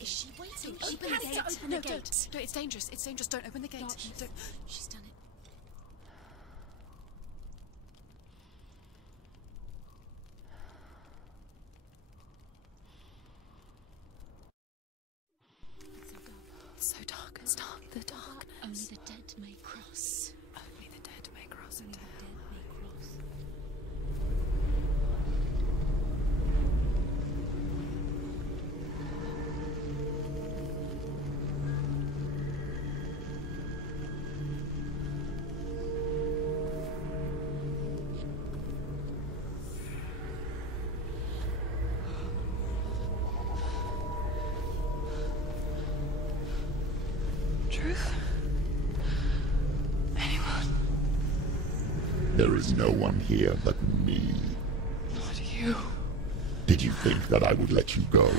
Is she waiting? Open the gate. Open the gate. No, it's dangerous. It's dangerous. Don't open the gate. Don't. She's done it. It's so dark. It's dark. The darkness. Only the dead may cross. Only the dead may cross Only into the hell. dead may cross. Truth? Anyone? There is no one here but me. Not you. Did you think that I would let you go?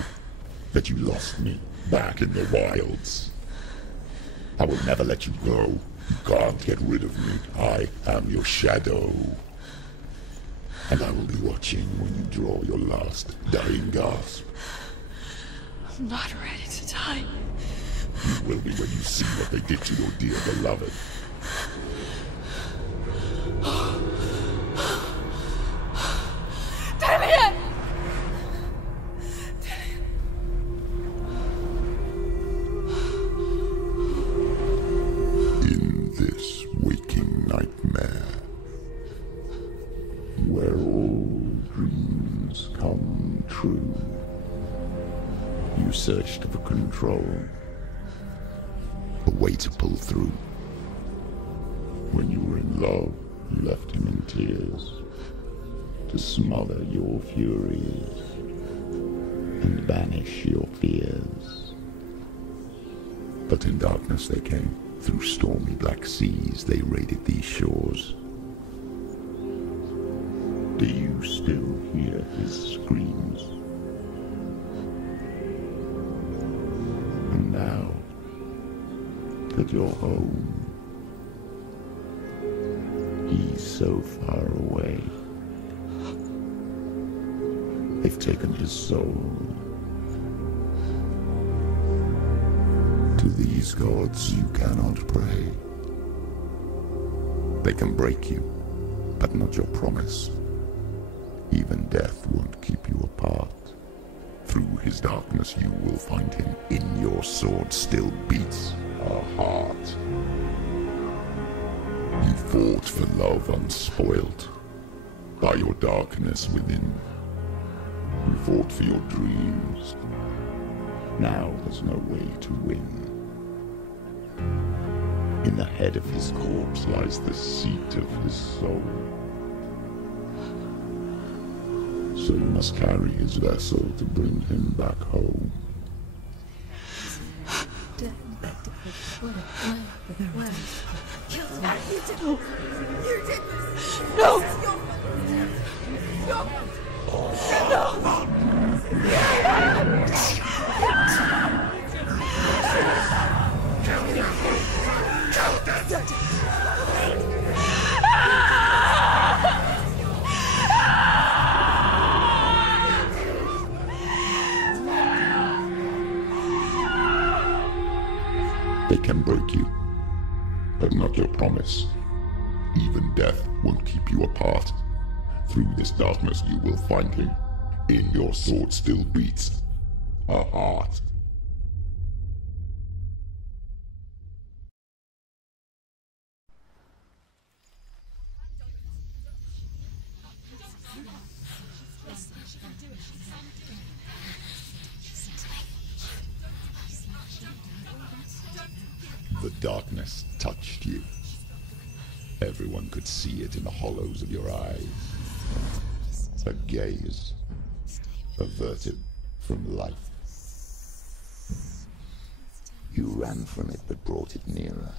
That you lost me back in the wilds? I will never let you go. You can't get rid of me. I am your shadow. And I will be watching when you draw your last dying gasp. I'm not ready to die. You will be when you see what they did to your dear beloved. Damien! In this waking nightmare, where all dreams come true, you searched for control, a way to pull through. When you were in love, you left him in tears, to smother your furies and banish your fears. But in darkness they came, through stormy black seas they raided these shores. Do you still hear his screams? And now that you're home, he's so far away. They've taken his soul. To these gods you cannot pray. They can break you, but not your promise. Even death won't keep you apart. Through his darkness you will find him. In your sword still beats a heart. You fought for love unspoilt by your darkness within. You fought for your dreams. Now there's no way to win. In the head of his corpse lies the seat of his soul. So you must carry his vessel to bring him back home. No! They can break you, but not your promise. Even death won't keep you apart. Through this darkness you will find him. In your sword still beats a heart. The darkness touched you. Everyone could see it in the hollows of your eyes. A gaze averted from life. You ran from it but brought it nearer.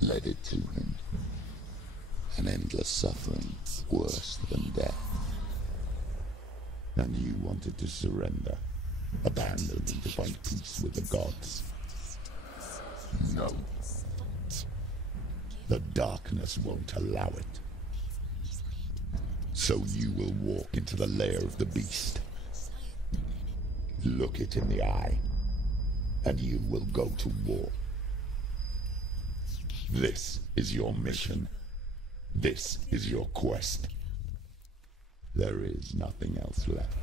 Led it to him. An endless suffering worse than death. And you wanted to surrender. Abandon and to find peace with the gods. No. The darkness won't allow it. So you will walk into the lair of the beast. Look it in the eye, and you will go to war. This is your mission. This is your quest. There is nothing else left.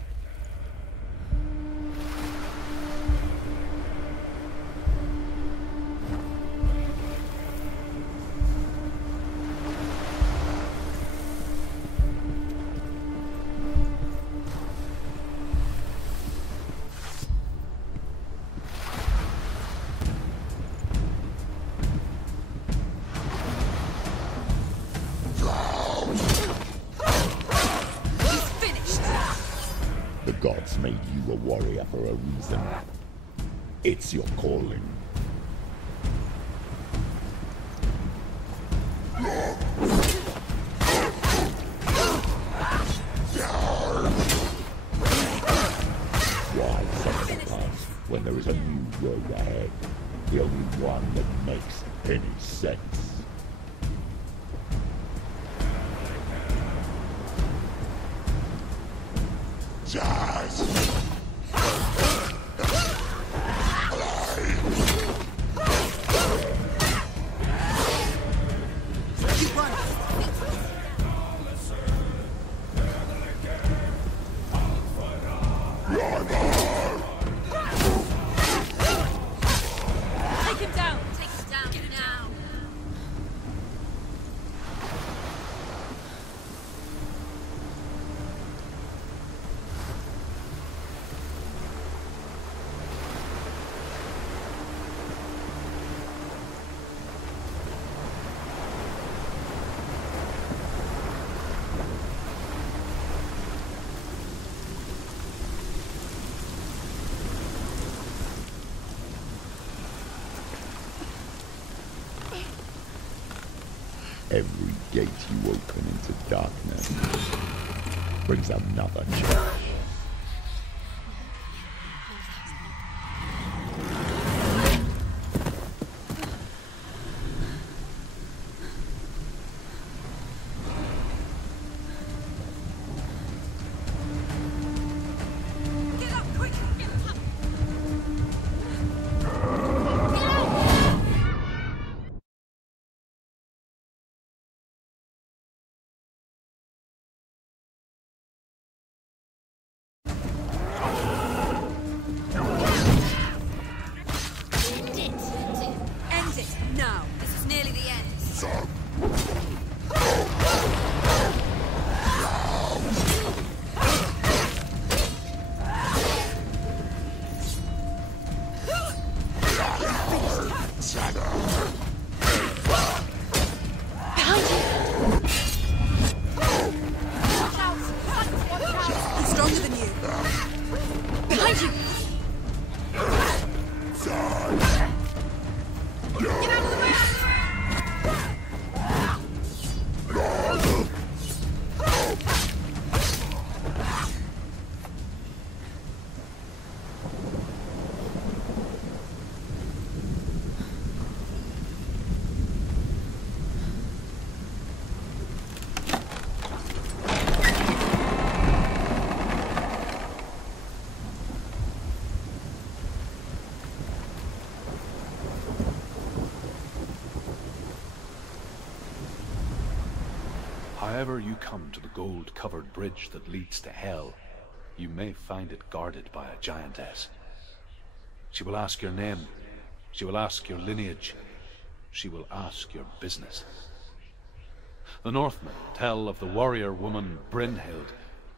The gods made you a warrior for a reason. It's your calling. Why sacrifice when there is a new road ahead? The only one that makes any sense. Every gate you open into darkness brings another change. However you come to the gold-covered bridge that leads to Hell, you may find it guarded by a giantess. She will ask your name, she will ask your lineage, she will ask your business. The Northmen tell of the warrior woman Brynhild,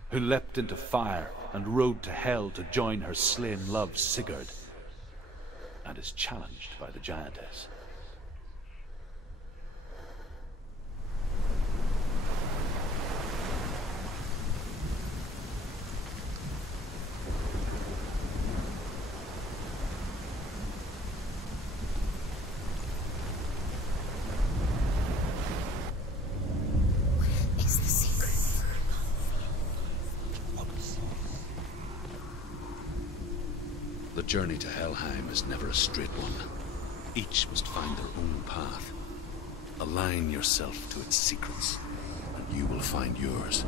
who leapt into fire and rode to Hell to join her slain love Sigurd, and is challenged by the giantess. The journey to Helheim is never a straight one. Each must find their own path. Align yourself to its secrets, and you will find yours.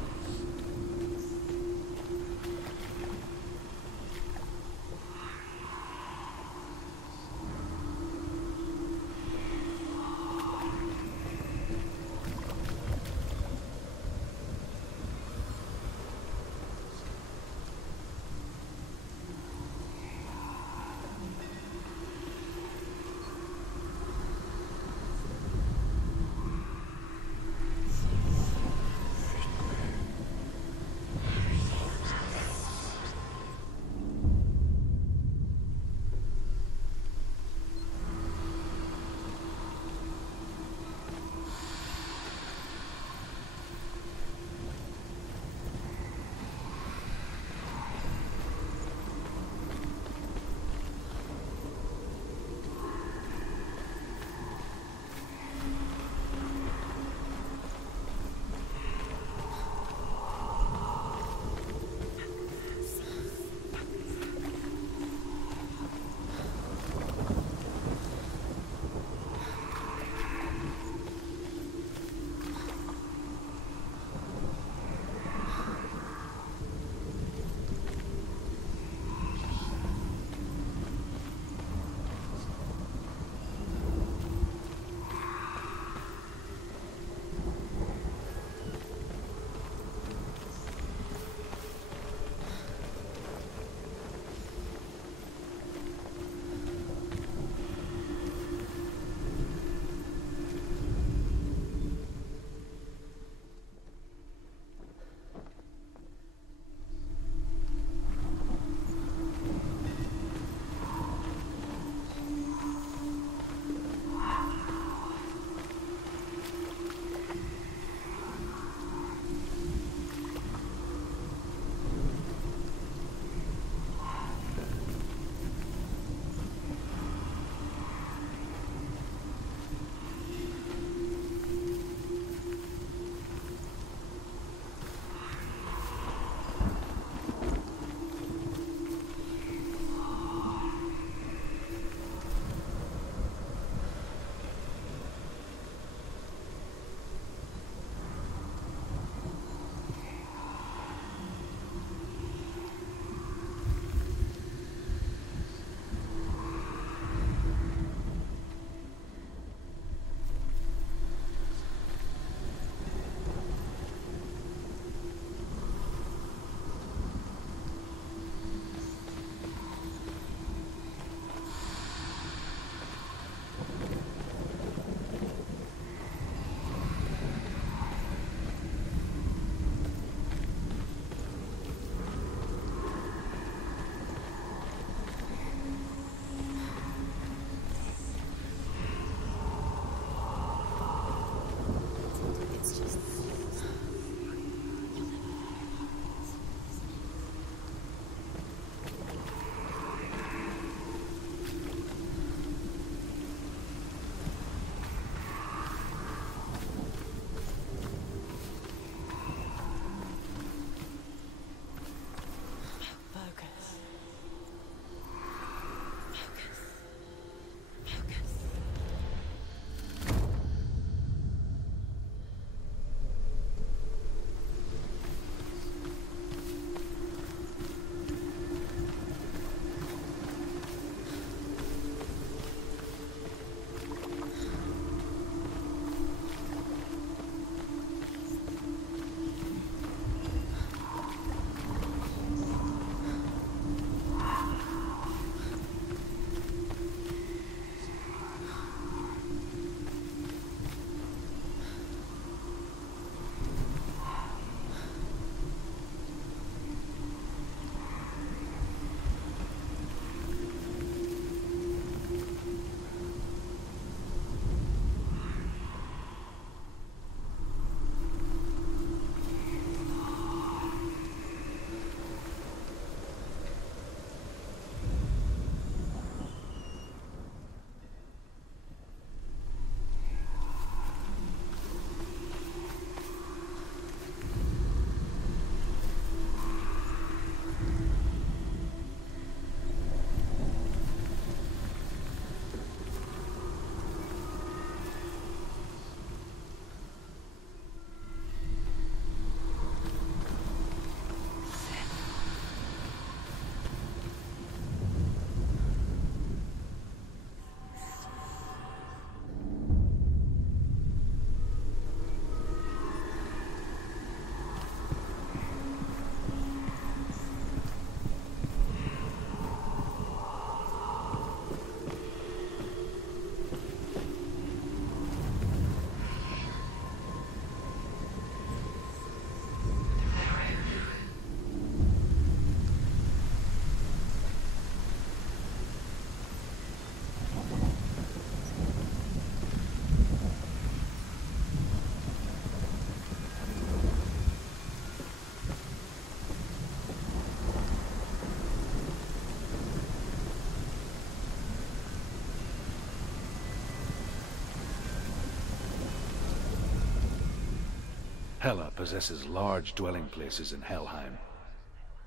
Hela possesses large dwelling places in Helheim.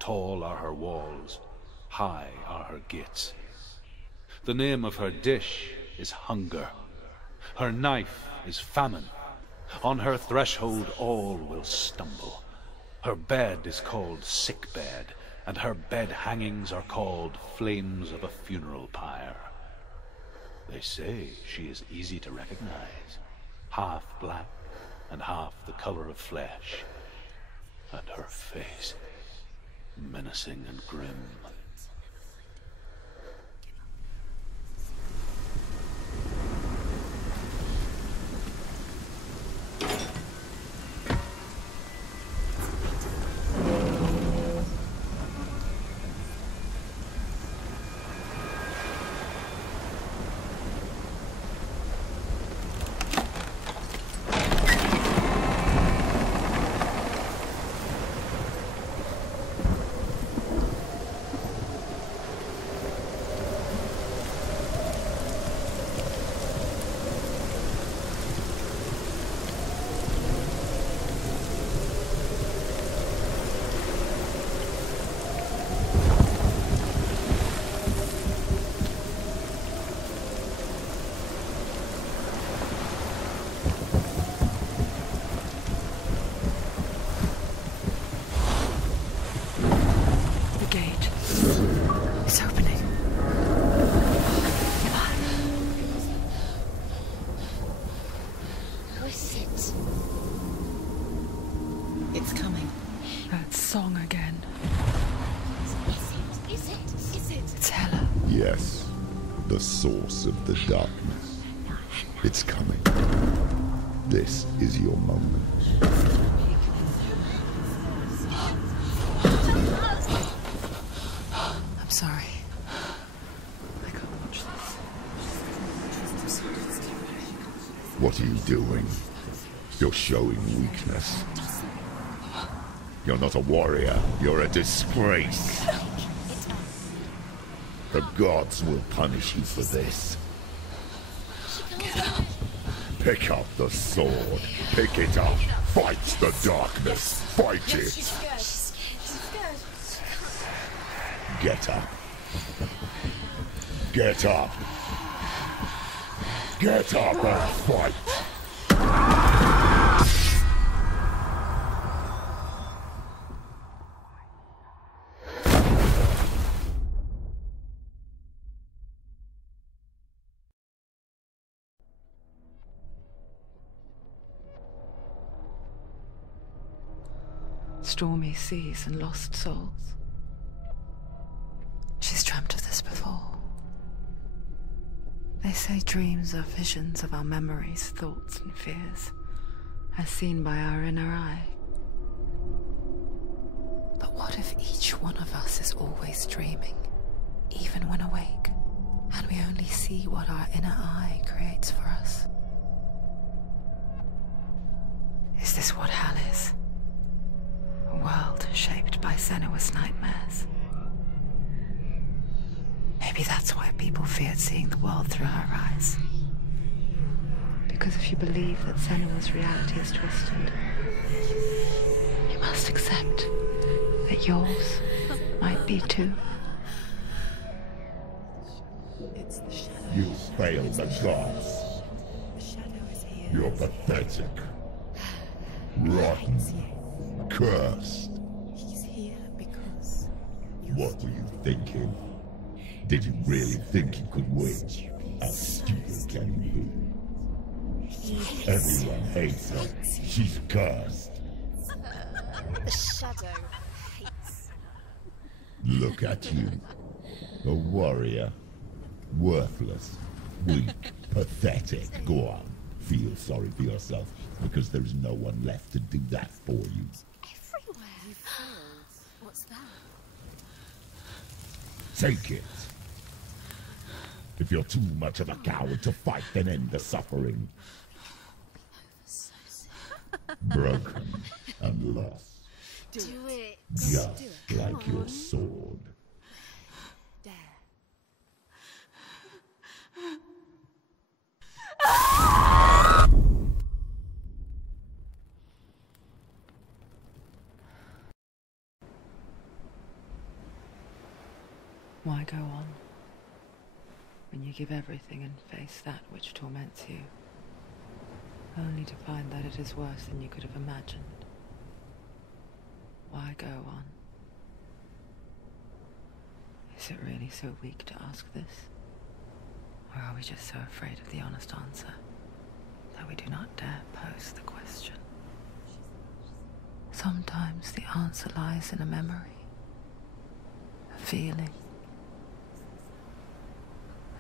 Tall are her walls, high are her gates. The name of her dish is hunger. Her knife is famine. On her threshold all will stumble. Her bed is called sick bed, and her bed hangings are called flames of a funeral pyre. They say she is easy to recognize, half black and half the color of flesh, and her face menacing and grim. Yes, the source of the darkness. It's coming. This is your moment. I'm sorry. I can't watch this. What are you doing? You're showing weakness. You're not a warrior. You're a disgrace. The gods will punish you for this. Get up. Pick up the sword. Pick it up. Fight the darkness. Fight it. Get up. Get up. Get up and fight. Stormy seas and lost souls. She's dreamt of this before. They say dreams are visions of our memories, thoughts and fears, as seen by our inner eye. But what if each one of us is always dreaming, even when awake, and we only see what our inner eye creates for us? Is this what hell is? A world shaped by Senua'S nightmares. Maybe that's why people feared seeing the world through her eyes. Because if you believe that Senua'S reality is twisted, you must accept that yours might be too. You failed the gods. You're pathetic. Rotten. Cursed. He's here because What were you thinking? Did you really think you could win? How stupid can you be? Everyone hates her. She's cursed. the shadow hates. Look at you. A warrior. Worthless. Weak. Pathetic. Go on. Feel sorry for yourself, because there is no one left to do that for you. Everywhere. You failed. What's that? Take it. If you're too much of a coward to fight, then end the suffering. Broken and lost. Do it. Just like your sword. Dare. Why go on when you give everything and face that which torments you, only to find that it is worse than you could have imagined? Why go on? Is it really so weak to ask this? Or are we just so afraid of the honest answer that we do not dare pose the question? Sometimes the answer lies in a memory, a feeling,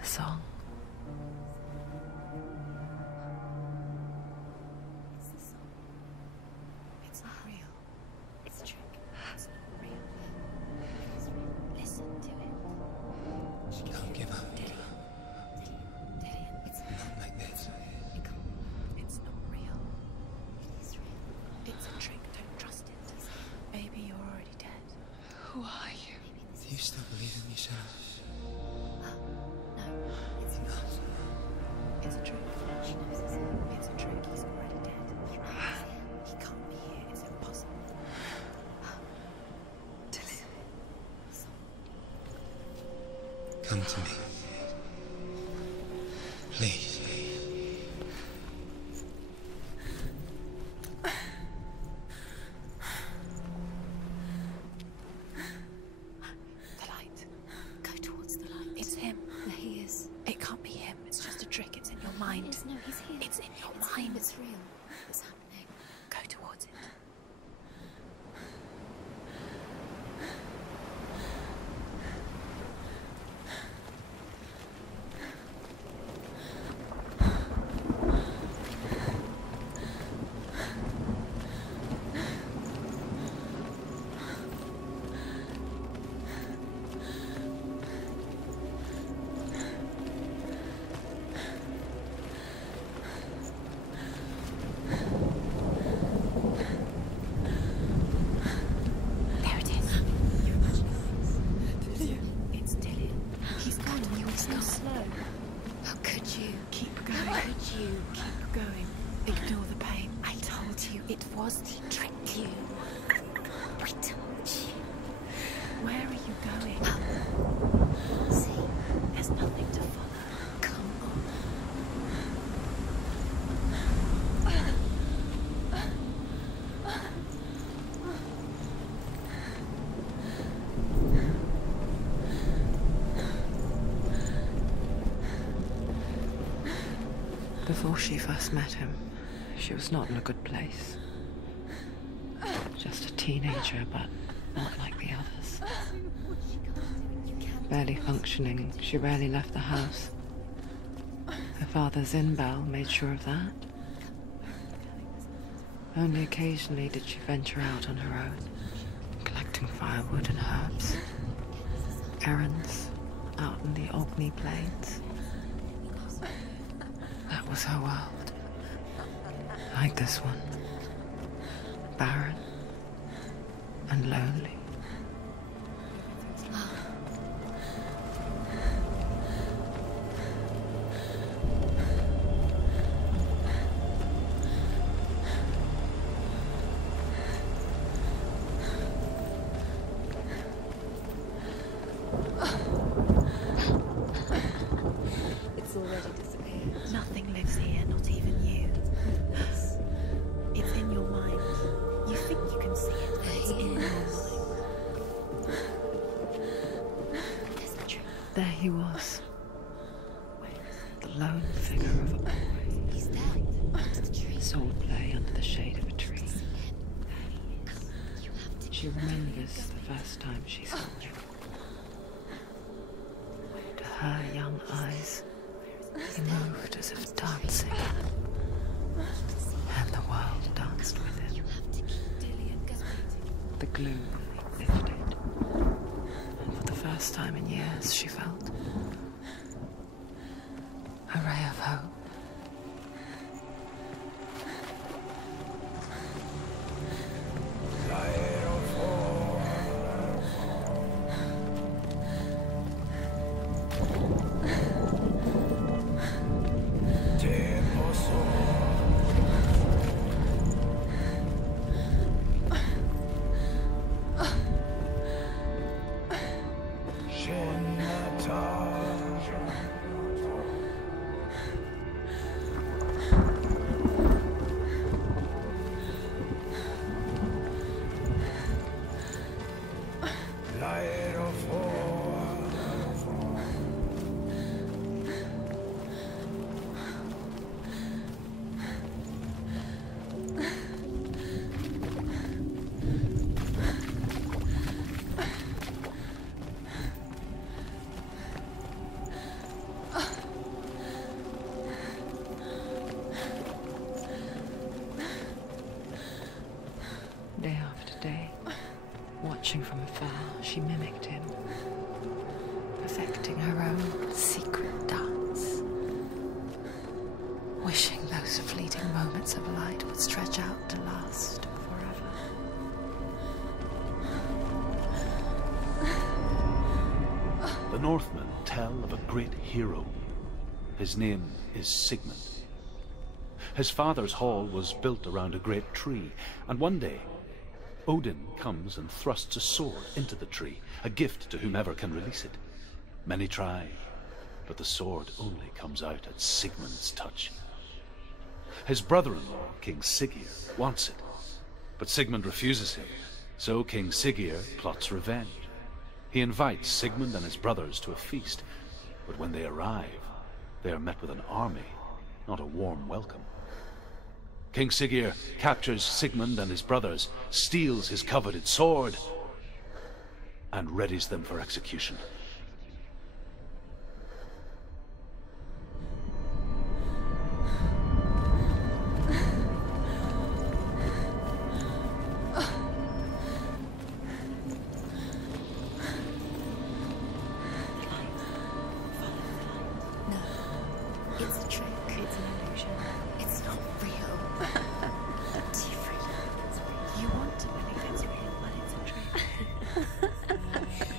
a song. It's the song. It's not real. It's a trick. It's not real. It's real. Listen to it. She can Don't give up. Dillian, it's Not like this. it can't. It's not real. It is real. It's a trick. Don't trust it. Maybe you're already dead. Who are you? Maybe this Do you is still believe in yourself? no. It's not. It's a trick. She knows it's him. It's a trick. He's already dead. He knows it's him. He can't be here. It's impossible. Come to me. Please. The light. Go towards the light. It's him. There he is. It can't be him. It's just a trick. It's in your mind. Yes, no, he's here. It's in your It's mind. him, it's real. It's happening. Go towards it. There it is. You're imagining it. It's Dillian. He's gone. You were so slow. How could you? Keep going. How could you? Keep going. Ignore the pain. I told you it was the trick. You. I told you. Where are you going? See, There's nothing to follow. come on. Before she first met him, she was not in a good place. Just a teenager, but not like the others. You can't. Barely functioning, she rarely left the house. Her father's in-bell made sure of that. Only occasionally did she venture out on her own, collecting firewood and herbs. Errands out in the Orkney Plains. That was her world. Like this one. Barren and lonely. It's already disappeared. Nothing lives here, not even you. It's in your mind. You think you can see it, but it's in your mind. There's the trick. There he was, Where is the lone figure of a boy. He's there. Under the tree. Soul play under the shade of a tree. You have to. She remembers the first time she saw him. To her young eyes, he moved as if dancing, and the world danced with him. You have to keep Dillian goes waiting. The gloom lifted, and for the first time in years she felt a ray of hope. enacting her own secret dance, wishing those fleeting moments of light would stretch out to last forever. The Northmen tell of a great hero. His name is Sigmund. His father's hall was built around a great tree, and one day Odin comes and thrusts a sword into the tree, a gift to whomever can release it. Many try, but the sword only comes out at Sigmund's touch. His brother-in-law, King Siggeir, wants it, but Sigmund refuses him, so King Siggeir plots revenge. He invites Sigmund and his brothers to a feast, but when they arrive, they are met with an army, not a warm welcome. King Siggeir captures Sigmund and his brothers, steals his coveted sword, and readies them for execution. It's a trick. It's an illusion. It's not real. Different. You want to believe it's real, but it's a trick.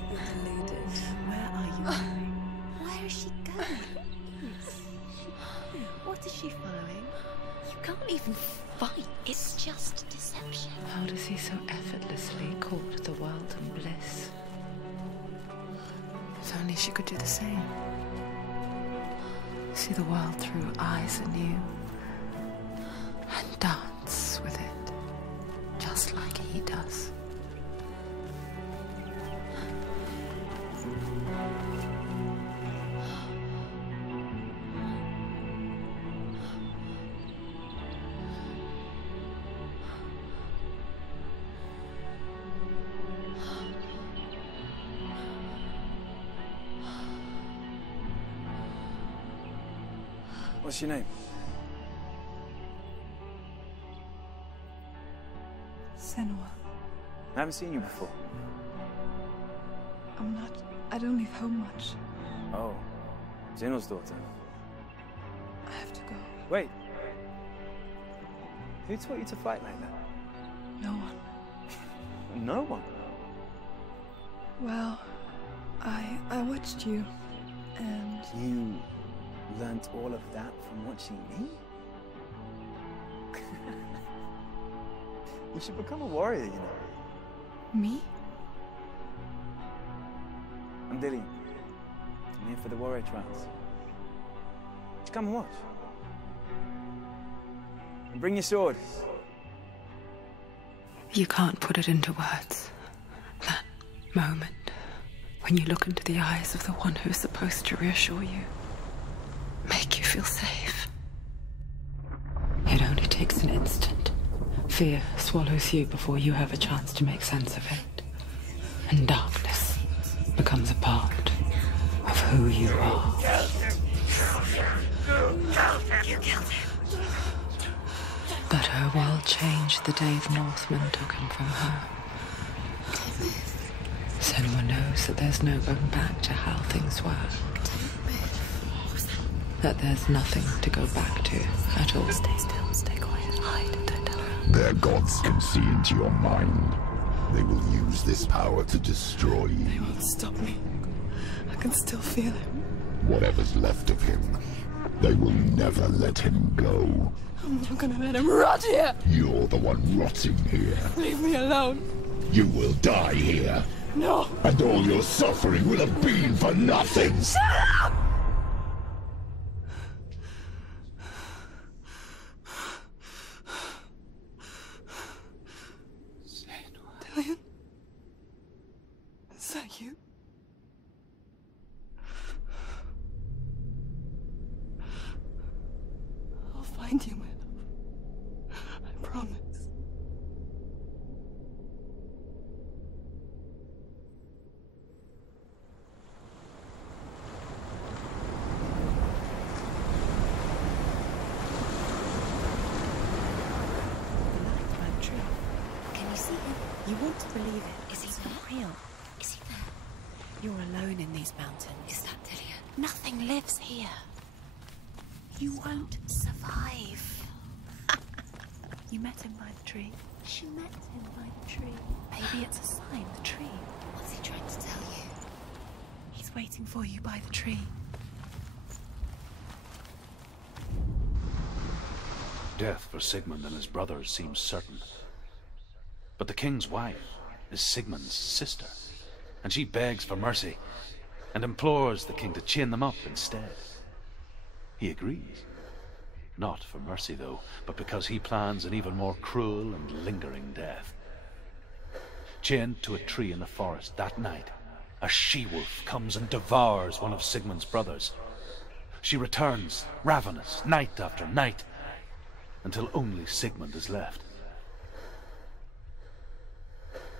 You're deluded. Where are you going? Where is she going? What is she following? You can't even fight. It's just deception. How does he so effortlessly court the world and bliss? If only she could do the same. See the world through eyes anew and dance with it, just like he does. What's your name? Senua. I haven't seen you before. I don't leave home much. Oh, Zeno's daughter. I have to go. Wait. Who taught you to fight like that? No one. No one? Well, I watched you, and You learnt all of that from watching me? You should become a warrior, you know. me? I'm Dillian. I'm here for the warrior trials. Just come and watch. And bring your sword. You can't put it into words. That moment when you look into the eyes of the one who is supposed to reassure you, make you feel safe. It only takes an instant. Fear swallows you before you have a chance to make sense of it. And darkness becomes a part of who you are. You killed him. But her world changed the day the Northmen took him from her. Senua knows that there's no going back to how things were. That there's nothing to go back to at all. Stay still, stay quiet, hide, don't tell her. Their gods can see into your mind. They will use this power to destroy They you. won't stop me. I can still feel him. Whatever's left of him, they will never let him go. I'm not gonna let him rot here. You're the one rotting here. Leave me alone. You will die here. No. And all your suffering will have been for nothing. Shut up! Dillian? Is that you? I'll find you, my love. I promise. Can you see him? You want to believe it. Is he It's there? not real. Is he there? You're alone in these mountains. Is that Delia? Nothing lives here. You won't survive. You met him by the tree. She met him by the tree. Maybe it's a sign, the tree. What's he trying to tell you? He's waiting for you by the tree. Death for Sigmund and his brothers seems certain. But the king's wife is Sigmund's sister, and she begs for mercy and implores the king to chain them up instead. He agrees. Not for mercy, though, but because he plans an even more cruel and lingering death. Chained to a tree in the forest that night, a she-wolf comes and devours one of Sigmund's brothers. She returns, ravenous, night after night, until only Sigmund is left.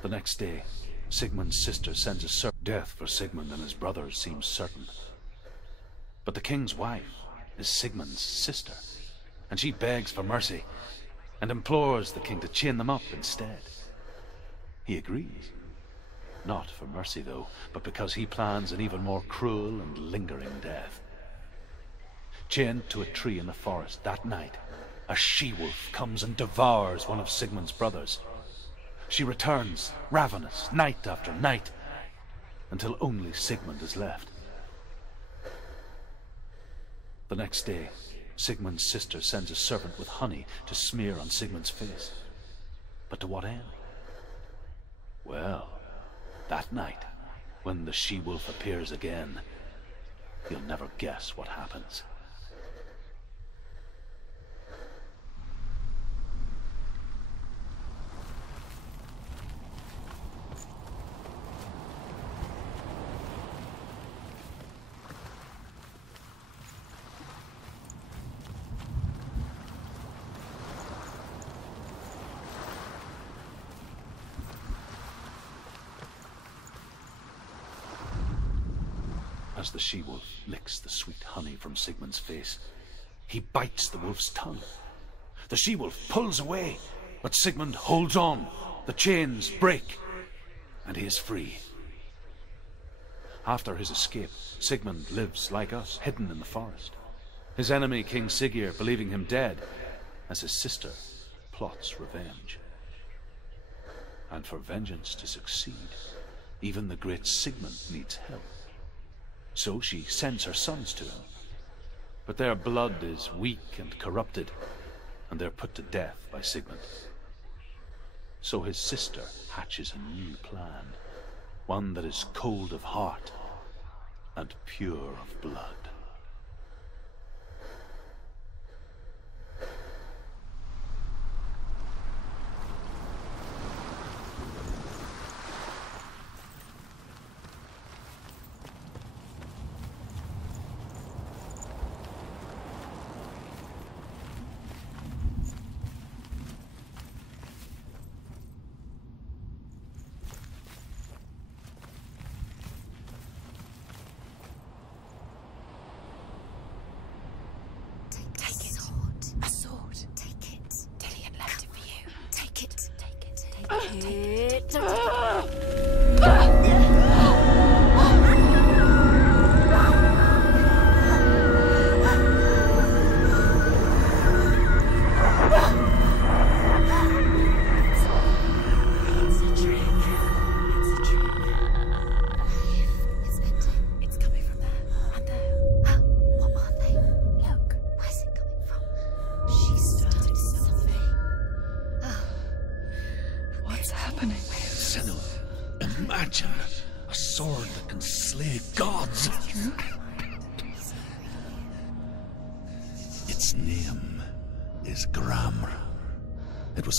The next day, Sigmund's sister sends a servant. Death for Sigmund and his brothers seems certain. But the king's wife is Sigmund's sister, and she begs for mercy and implores the king to chain them up instead. He agrees. Not for mercy, though, but because he plans an even more cruel and lingering death. Chained to a tree in the forest that night, a she-wolf comes and devours one of Sigmund's brothers. She returns, ravenous, night after night, until only Sigmund is left. The next day, Sigmund's sister sends a servant with honey to smear on Sigmund's face. But to what end? Well, that night, when the she-wolf appears again, you'll never guess what happens. As the she-wolf licks the sweet honey from Sigmund's face, he bites the wolf's tongue. The she-wolf pulls away, but Sigmund holds on. The chains break, and he is free. After his escape, Sigmund lives like us, hidden in the forest. His enemy, King Siggeir, believing him dead, as his sister plots revenge. And for vengeance to succeed, even the great Sigmund needs help. So she sends her sons to him. But their blood is weak and corrupted, and they're put to death by Sigmund. So his sister hatches a new plan, one that is cold of heart and pure of blood.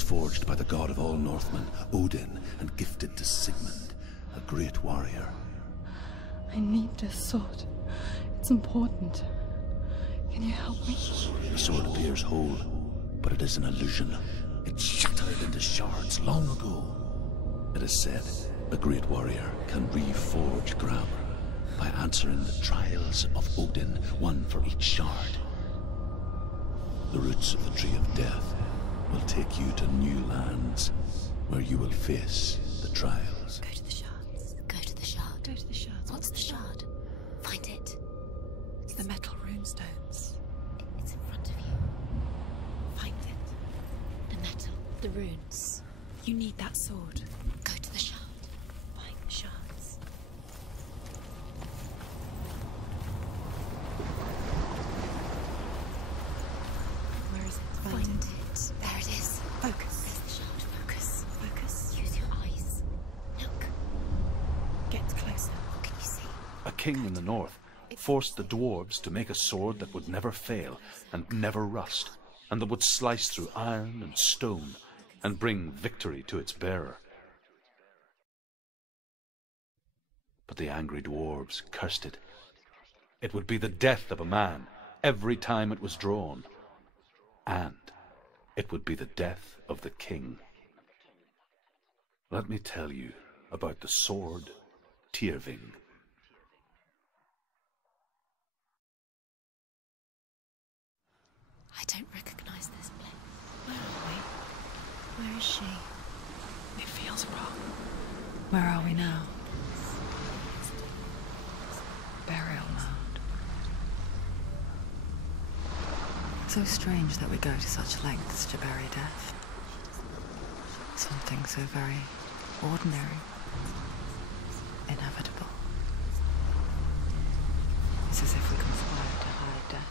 Forged by the god of all Northmen, Odin, and gifted to Sigmund, a great warrior. I need this sword. It's important. Can you help me? The sword appears whole, but it is an illusion. It shattered into shards long ago. It is said a great warrior can reforge Gram by answering the trials of Odin, one for each shard. The roots of the Tree of Death will take you to new lands, where you will face the trials. Go to the shards. Go to the shards. Go to the shards. What's the shard? Find it. It's the metal runestones. It's in front of you. Find it. The metal, the runes. You need that sword. Go to the shard. Find the shards. Where is it? Find it. There it is. Focus. There's the shard. Focus. Focus. Use your eyes. Look. Get closer. What can you see? A king in the north forced the dwarves to make a sword that would never fail and never rust, and that would slice through iron and stone and bring victory to its bearer. But the angry dwarves cursed it. It would be the death of a man every time it was drawn, and it would be the death of the king. Let me tell you about the sword Tyrving. I don't recognize this place. Where are we? Where is she? It feels wrong. Where are we now? Burial mound. So strange that we go to such lengths to bury death. Something so very ordinary, inevitable. It's as if we conspired to hide death.